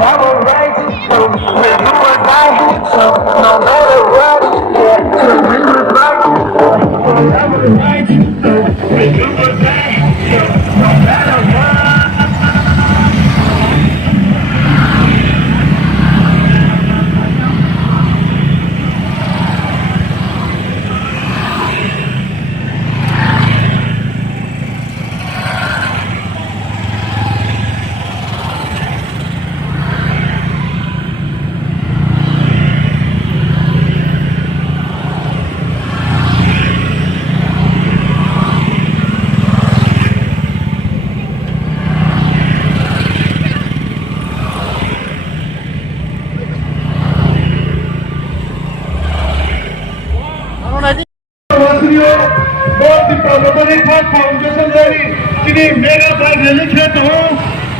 have a right to do. When you and I do so, no matter what, yeah. So when you right to do, you have a right to do. When you and I do so, no matter what. बहुत पारंपरिक foundation dari sini mega bag reliket ho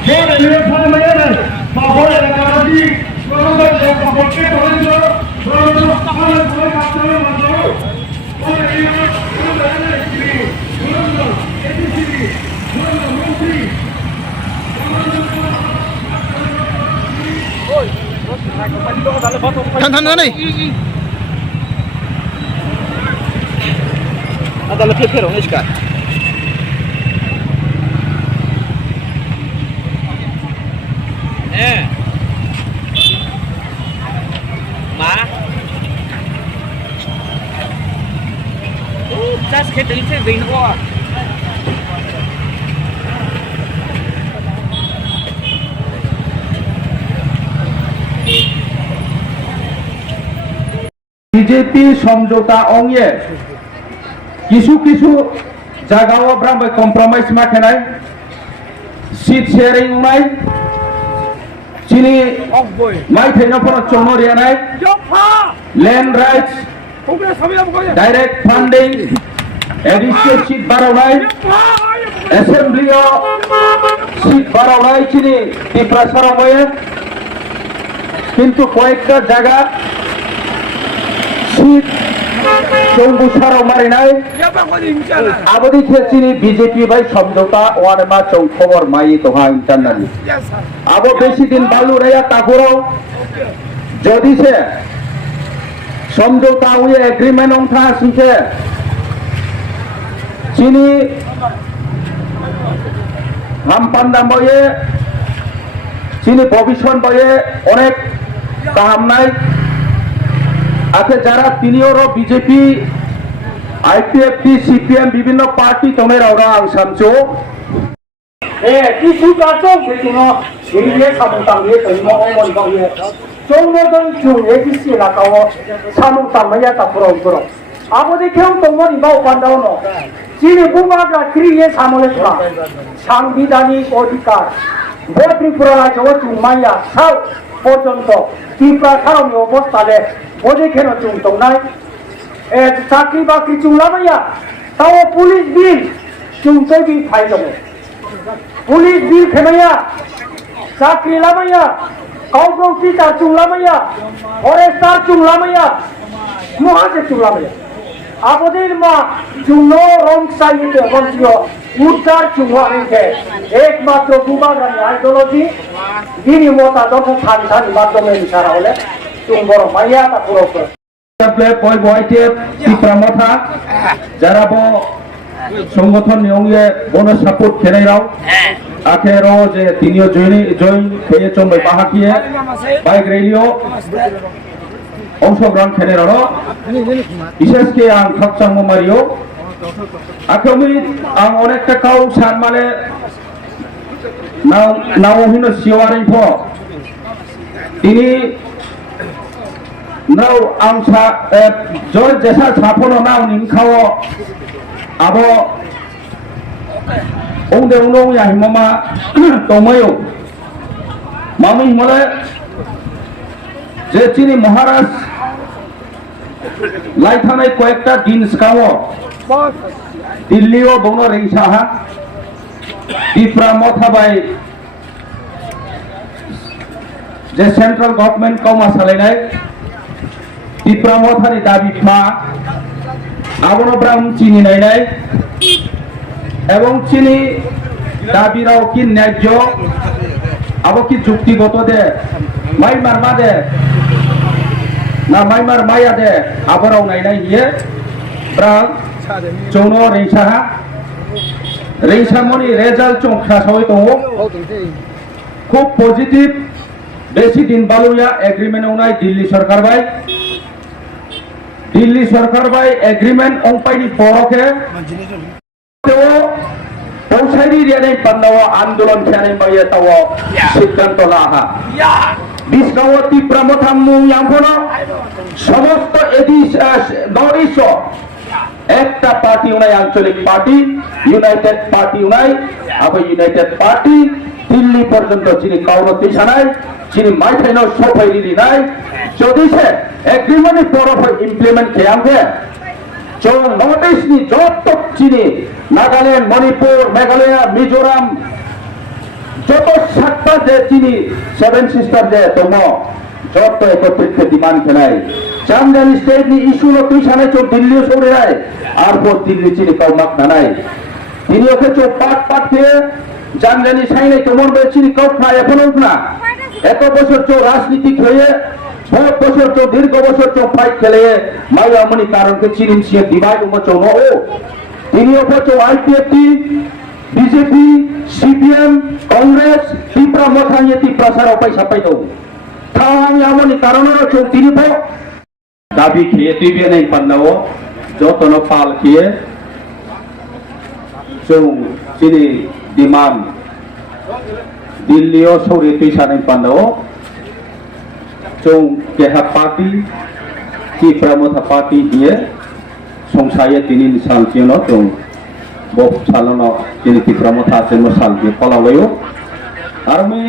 जो railway form में है power लगाना दी दोनों का पहुंचे हो जो दोनों पावर कोई खाते में मत हो और ये रहना चाहिए दोनों एटीसी दोनों मंत्री थान नै ada lebih kerong ni sekarang. Ma, just get the little rain water. BJP সমঝোতা অঙ্গে কিছু কিছু জায়গাও ব্রাহ্মণ কম্প্রোমাইজ মাখে নাই সিট শেয়ারিং নাই চিনি মাই থেনপর চৌনরিয়া নাই land rights direct funding additional seat বাড়াও নাই অ্যাসেম্বলিও সিট বাড়াও নাই চিনি ত্রিপুরা সরময়ে কিন্তু কয়েকটা জায়গা সিট চৌগুসারাও মারি নাই আবদি খেচিনি বিজেপি ভাই সমঝোতা ওয়ান মা চৌ খবর মাই তোহা ইন্টারনালি আবো বেশি দিন বালু রেয়া তাগোরাও যদি সে সমঝোতা উয়ে এগ্রিমেন্ট অংথা আসিছে চিনি হামপান্ডা বয়ে চিনি ভবিষ্যৎ বয়ে অনেক কাহাম নাই আছে যারা তিনিওরও বিজেপি আইপিএফটি সিপিএম বিভিন্ন পার্টি তোমের ওরা আংসামচো কিছু কাজও সেগুলো সিরিয়ে সামুতামে তৈমো অমলগয়ে জঙ্গদন চুং একিসি এলাকাও সামুতামে তাপুরো পুরো আবদি কেউ তোমার ইবাও পান্ডাও ন চিনি বুমাগা ক্রিয়ে সামলেকা সাংবিধানিক অধিকার ত্রিপুরা রাজ্য চুমাইয়া সাল পর্যন্ত ত্রিপুরা সারণী অবস্থালে বদেখেন চুং দংনাই চাকরি বাকরি চুংলামাইয়া তাও পুলিশ বিল চুংতে বি ফাই দङ পুলিশ বিল খেমাইয়া চাকরি লামাইয়া কাউকাউ টিচার চুংলামাইয়া ফরেস্টার চুংলামাইয়া মহাজে চুংলামাইয়া আবদির মা চুংনো রং সাইতে বন্তিও উদ্ধার চুংহানিকে একমাত্র বুবাগানি আইডিওলজি দিনি মতা দফ থান থান মাধ্যমে ইশারা হলে চুংবর মাইয়া তা পুরো পয় বয়তে ত্রিপুরা যারা সংগঠন নিয়মে বন সাপোর্ট খেলাইরাও আখেরও যে তিনিও জয়েন হয়ে চম্বই পাহাকিয়ে বাইক রেলিও অংশগ্রহণ খেলেরাও বিশেষ কে আং খকচাং মারিও আখমি আং অনেকটা কাউ সানমালে নাও হিন সিওয়ারিং ফ তিনি নাও আং সা জয় জেসা সাফনো নাও নিমখাও আবো ওদে উনো ইয়া হিমমা তময়ো মামি হিমলে যে চিনি মহারাজ লাইথানাই কয়েকটা দিন স্কাও দিল্লিও বনো রেইসাহা ত্রিপুরা মথাবাই যে সেন্ট্রাল গভর্নমেন্ট কমা সালাইনাই ত্রিপুরা মথানি দাবি মা আবনো ব্রাহ্ম চিনি নাই এবং চিনি দাবিরাও কি ন্যায্য abo ki juktigot de maimar ma de na maimar maya de abarau nainai hiye brang chongno reisa ha reisa moni result chong khasoi tongo খুব পজিটিভ বেশি দিন বালুয়া এগ্রিমেন্ট ওনাই দিল্লি সরকার বাই এগ্রিমেন্ট অংপাইনি পরকে তেও পৌঁছাইনি রেনে পান্নাও আন্দোলন খেনে বাইয়ে তাও সিদ্ধান্ত লাহা বিষ্ণু তীব্রমথাম মুয়ামফন সমস্ত এদিস নরিশ একটা পার্টি উনাই আঞ্চলিক পার্টি ইউনাইটেড পার্টি উনাই আবার ইউনাইটেড পার্টি দিল্লি পর্যন্ত যিনি কাউনো দিশা নাই যিনি মাইথাইনো সফাই দিলি নাই যদি সে এগ্রিমেন্ট পরফ ইমপ্লিমেন্ট খেয়ামকে চল নর্থ ইস্টনি যত চিনি নাগাল্যান্ড মণিপুর মেঘালয় মিজোরাম যত সাতটা যে চিনি সেভেন সিস্টার যে তোম যত একত্রিত ডিমান্ড খেলাই চামজানি স্টেট নি ইস্যু নো তুই সানে চো দিল্লি সরে নাই আর পর দিল্লি চিনি কাউ মাক নাই তিনি ওকে চো পাট দিয়ে জানজানি সাইনাই তোমার বেচিনি কাউ না এখন না এত বছর চো রাজনীতি খেয়ে বহুত বছর চো দীর্ঘ বছর চো ফাইট খেলে মায়ামনি কারণকে চিনিন সিয়ে ডিভাইড উমো চো নো তিনি ওকে চো আইপিএফটি বিজেপি সিপিএম কংগ্রেস তীব্র মথাইয়েতি প্রসার পয়সা পাইতো থামি আমনি কারণের চো তিনি পো দাবি খেয়ে তুইবে নাই পান্নাও যতন পাল খেয়ে চো চিনি ডিমান্ড দিল্লিও সৌরে তুই সানাই পান্নাও চৌ কেহা পার্টি কি প্রমথা পার্টি দিয়ে সংসায়ে তিনি সালচিনো চৌ বক সালনো তিনি কি প্রমথা আছেন সালকে ফলাবয়ও আর আমি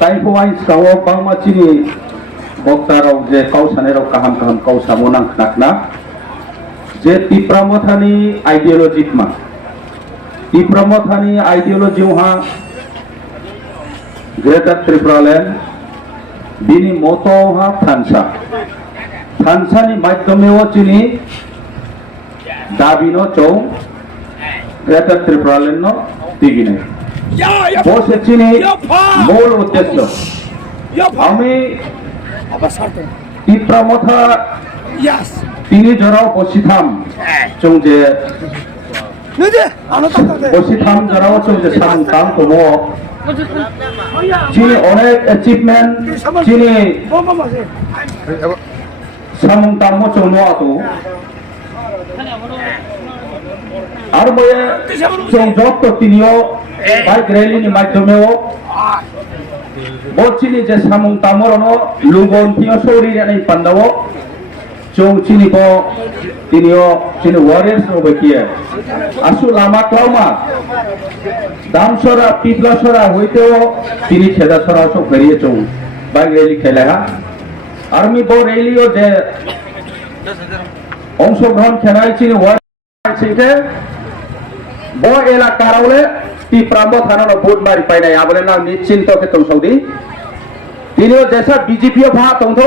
তাই হওয়াই সাও বাংমা চিনি বক্তারাও যে কাউসানেরাও কাহাম কাউসামো নাকনা যে তীব্রমথানি আইডিওলজিক মা তীব্রমথানি আইডিওলজি ওহা গ্রেটার ত্রিপুরাল্যান্ড বিনি মতো ওহা থানসানি মাধ্যমেও চিনি দাবিনো চৌ গ্রেটার ত্রিপুরাল্যান্ড দিগিনে বসে চিনি মূল উদ্দেশ্য আমি তীব্রমথা তিনি জরাও বসিথাম চৌ যে বসিথাম জরাও চৌ যে সাংতাম তবু চিনি অনেক অ্যাচিভমেন্ট চিনি সাংতাম চৌ নোয়াতো আর বয়ে চৌ যত তিনিও বাইক র্যালিনি মাধ্যমেও বলছিনি যে সামুংতামরনো লুগন তিনিও সৌরি রেনাই পান্দাও চৌ চিনি ব তিনিও চিনি ওয়ারিয়ার্স নো বেকিয়ে আসু লামা ক্লাউমা দামসরা পিপলাসরা হইতেও তিনি খেদাসরা সব বেরিয়ে চৌ বাইক র্যালি খেলেহা আর্মি ব র্যালিও যে অংশগ্রহণ খেলাই চিনি ওয়ারিয়ার্স ব এলাকারাওলে ती प्रांबो थाना भोट मारी पाइना आबले ना निश्चिंत के तुम सौदी तिनियो जैसा बीजेपी भा तंथो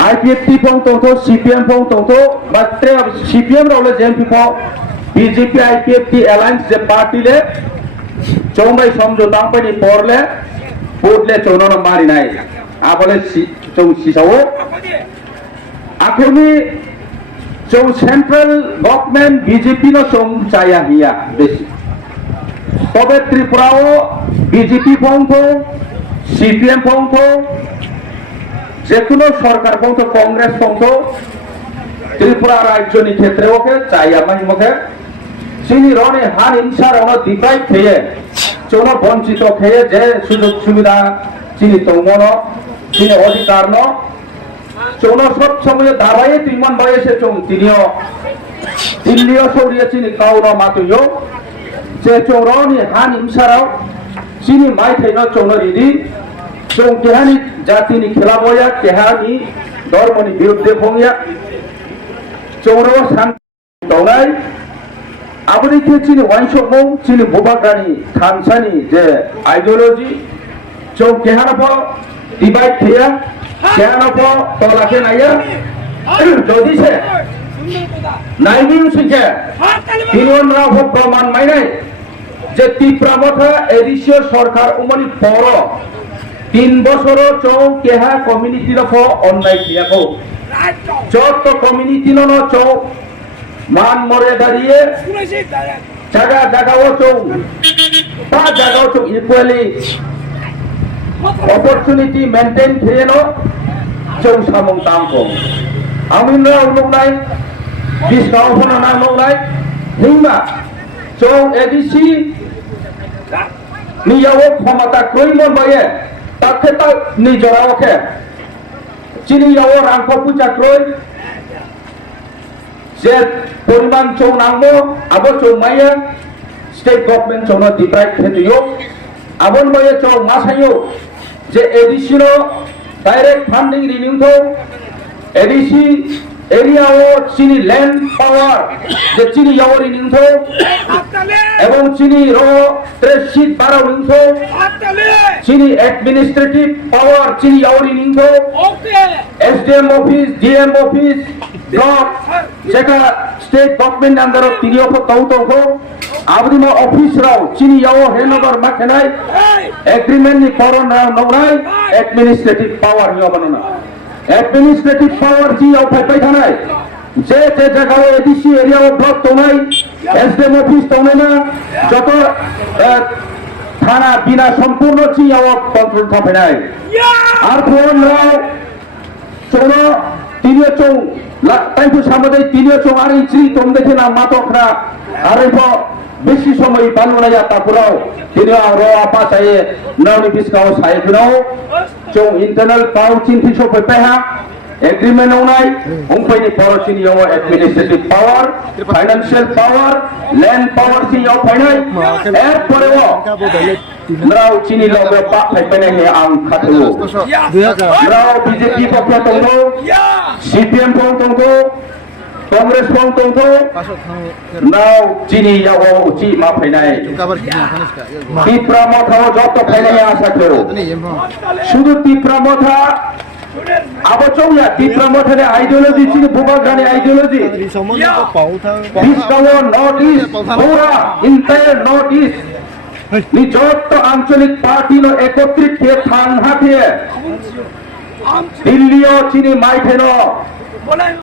आईपीएफटी तंथो सीपीएम तंथो बात्रे सीपीएम रावले जेएमपी बीजेपी आईपीएफटी अलायंस जे पार्टी ले चौबाई समझौता पनि परले भोटले चौनो मारी नाय आबले चौ सिसाओ आखिरनि चौ सेंट्रल गवर्नमेंट बीजेपी नो चौ चाया हिया बेसी তবে ত্রিপুরাও বিজেপি পন্থ সিপিএম পন্থ যে কোনো সরকার পন্থ কংগ্রেস পন্থ ত্রিপুরা রাজ্যনি ক্ষেত্রে ওকে চাই আমি মুখে চিনি রনে হান হিংসার অন দিপাই খেয়ে চৌন বঞ্চিত খেয়ে যে সুযোগ সুবিধা চিনি তৌমন চিনি অধিকার ন চৌন সব সময় দাবাইয়ে তিনমান বয়সে চৌ তিনিও দিল্লিও সৌরিয়ে চিনি কাউর মাতুইও যে চৌরনি হান হিংসারাও চিনি মাই থাইনো চৌন রিদি চৌ কেহানি জাতিনি খেলাবয়া কেহানি ধর্মনি বিরুদ্ধে ভঙ্গিয়া চৌরও শান্তি দৌড়াই আবরি কে চিনি ওয়াইশমৌ চিনি বুবাগ্রানি থানসানি যে আইডিওলজি চৌ কেহানপ ডিভাইড থেয়া কেহানপ তলাকে নাইয়া যদি সে নাইবিউ শিখে তিনরা প্রমাণ মাইনাই যে তীব্রামথা এদেশীয় সরকার উমনি বড় 3 বছরও চৌ কেহা কমিউনিটি রফ অন্যায় কিয়াকো যত কমিউনিটি ন চৌ মান মরে দাঁড়িয়ে জায়গা জায়গাও চৌ বা জায়গাও চৌ ইকুয়ালি অপরচুনিটি মেনটেন খেয়েন চৌ সামং তামকো আমি উন্নয় ডিসকাউন্ট না নয় হিংমা চৌ এডিসি নিয়াও ক্ষমতা কইমন বয়ে তাকে তা নিজরা ওকে চিনিয়াও রাংখ পূজা ক্রয় যে পরিমাণ চৌ নাঙ্গো আবো চৌ মাইয়া স্টেট গভর্নমেন্ট চৌ দিবাই খেতুয় আবন বয়ে চৌ মাসাইও যে এডিসির ডাইরেক্ট ফান্ডিং রিনিউ তো এডিসি এরিয়াও চিনি ল্যান্ড পাওয়ার যে চিনি ইয়াওরি নিংথ এবং চিনি র ট্রেসিট বারাও নিংথ চিনি অ্যাডমিনিস্ট্রেটিভ পাওয়ার চিনি ইয়াওরি নিংথ SDM office DM office block যেটা স্টেট গভর্নমেন্ট আন্ডার তিনিও তৌতৌকো আবদিমা অফিস রাও চিনি ইয়াও হেনগর মাখেনাই এগ্রিমেন্ট নি করন রাও নগরাই অ্যাডমিনিস্ট্রেটিভ পাওয়ার নিও বানানা অ্যাডমিনিস্ট্রেটিভ পাওয়ার জি অফাই থানায় যে জায়গায় এডিসি এরিয়া ব্লক তোনাই এসডিএম অফিস তোনে না যত থানা বিনা সম্পূর্ণ চি কন্ট্রোল থাকে নাই আর ফোন রাও চলো তিনিও চৌ তাইতো সামনে তিনিও চৌ আর ইচ্ছি তোম দেখে না মাতকরা আর বেশি সময় বানুনাইয়া তারপরেও তিনি র আপা চাইয়ে নাউনি বিস্কাও সাই ফিরাও চৌ ইন্টারনাল পাও চিন্তি সব পেহা এগ্রিমেন্ট নাই উংফাইনি পাওয়ার চিনি ইয়াও অ্যাডমিনিস্ট্রেটিভ পাওয়ার ফাইনান্সিয়াল পাওয়ার ল্যান্ড পাওয়ার চিনি ইয়াও ফাইনাই এরপরেও রাও চিনি লগে পা ফাইপেনে হে আং খাতলো রাও বিজেপি পক্ষ তংগো সিপিএম পক্ষ তংগো কংগ্রেস পক্ষ তংগো নাও চিনি ইয়াও উচি মা ফাইনাই তীব্রামথাও যত ফাইনাই আশা করো শুধু তীব্রামথা আবো চৌয়া তীব্রামথারে আইডিওলজি চিনি বুবাগানে আইডিওলজি ডিসকাউন্ট নর্থ ইস্ট পুরা ইন্টায়ার নর্থ ইস্ট নি যত আঞ্চলিক পার্টি নো একত্রিত কে থান হাতে দিল্লিও চিনি মাইথেনো